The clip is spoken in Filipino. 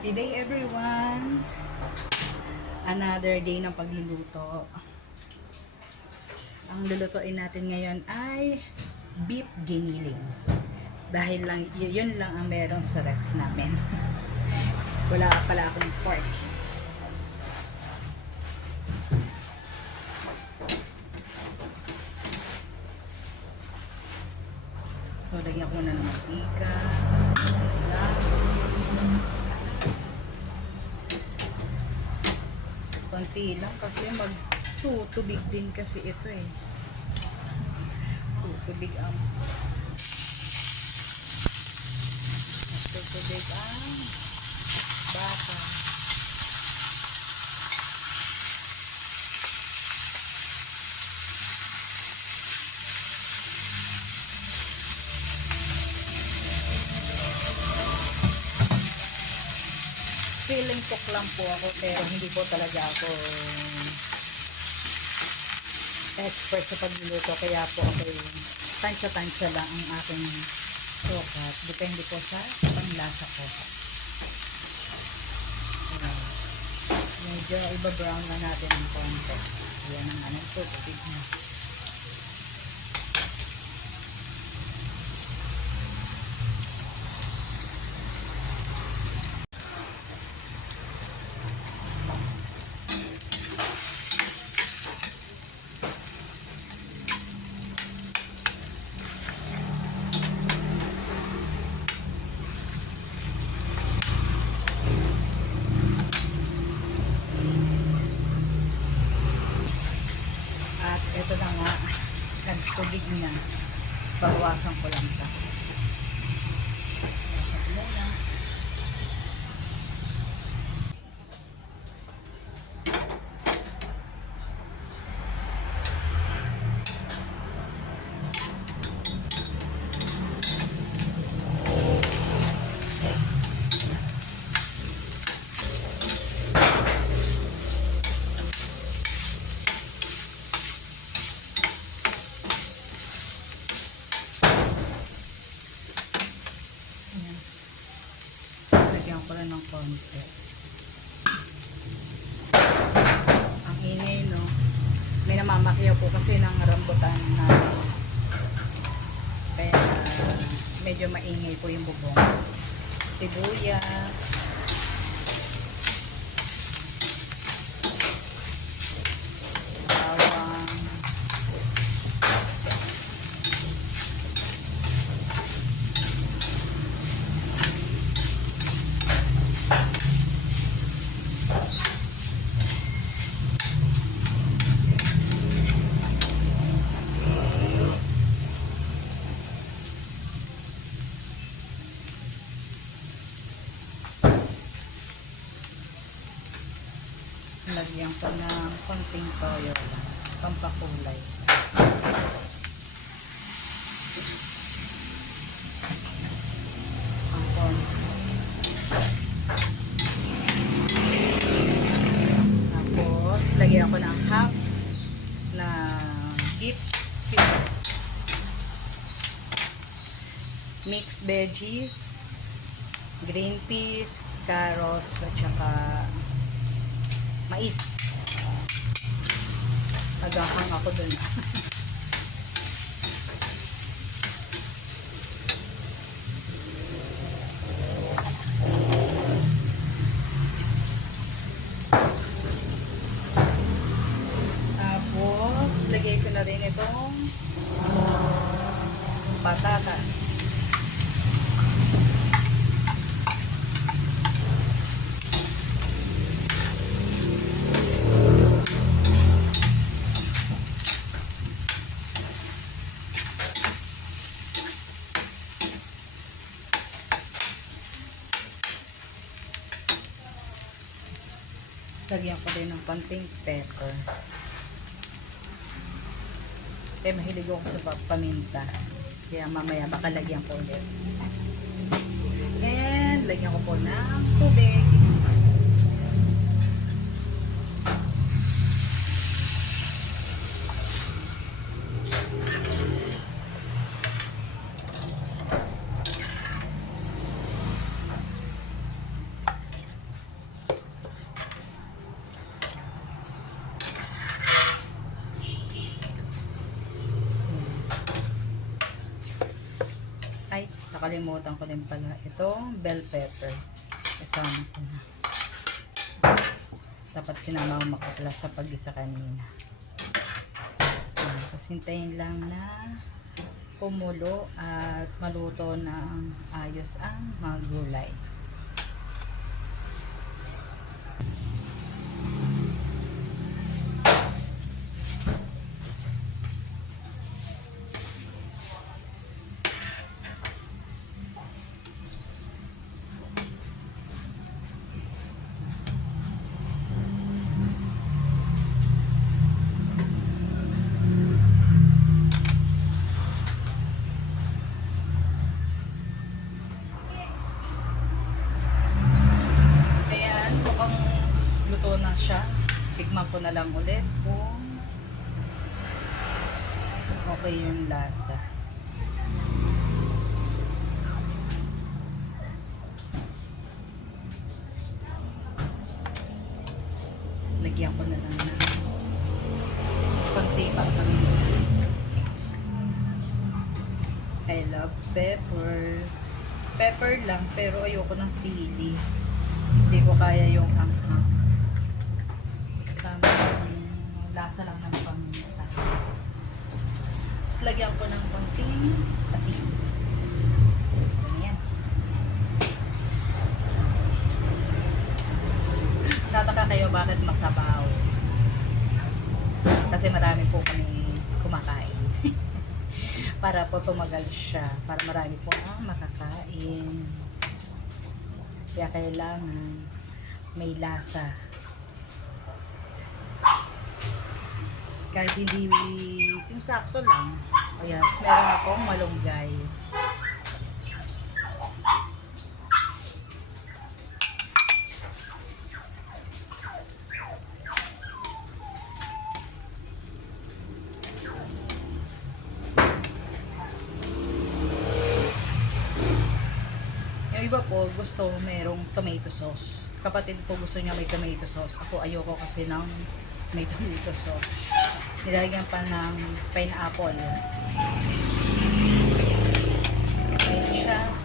Happy day everyone! Another day ng pagluluto. Ang lulutuin natin ngayon ay beef giniling. Dahil lang, yun lang ang meron sa ref namin. Wala pala akong pork. So, lagyan ko na ng mantika. Konti lang kasi magtutubig din kasi ito eh. Tutubig ang baka. Feeling cook lang po ako pero hindi po talaga ako expert sa pagluluto kaya po ako tansya-tansya lang ang aking sukat. Depende po sa panlasa ko. Medyo iba-brown na natin ang konti. Yan ang anong tubig na. Ito na nga, tubig niya. Bawasan ko lang ito. Bawasan ko muna. Lagyan ko lang ng konti. Ang ingay, no? May namamakyaw po kasi ng rambutan na kaya medyo maingay po yung bubong. Sibuyas. Bawang. Lagyan ko ng konting toyo lang, pampakulay. Ang konti. Tapos, lagyan ko ng half na beef cube. Mixed veggies, green peas, carrots, at saka mais. Nagahang ako dun. Tapos, lagay ko na rin itong patatas. Lagyan ko din ng konting pepper. Kaya mahilig ako sa paminta. Kaya mamaya baka lagyan ko ulit. And lagyan ko po ng tubig. nakalimutan ko din pala itong bell pepper. Isama ko na. Dapat sinama ko makapala sa pag-isa kanina. Tapos hintayin lang na kumulo at maluto na ang ayos ang mga gulay. Luto na siya. Tikman ko na lang ulit kung okay yung lasa. Lagyan ko na lang ng konti pa. I love pepper. Pepper lang pero ayoko ng sili. Hindi ko kaya yung anghang. Lasa lang ng paminta. Tapos lagyan ko ng konting asin. Ganyan. Tataka kayo bakit masabaw. Kasi marami po kami kumakain. Para po tumagal siya. Para marami po ang makakain. Kaya kailangan may lasa. Kahit hindi yung sakto lang. O yan, meron akong malunggay. Yung iba po gusto merong tomato sauce. Kapatid ko gusto niya may tomato sauce. Ako ayoko kasi ng may tomato sauce. Nilagyan pa ng pineapple. Ayan siya.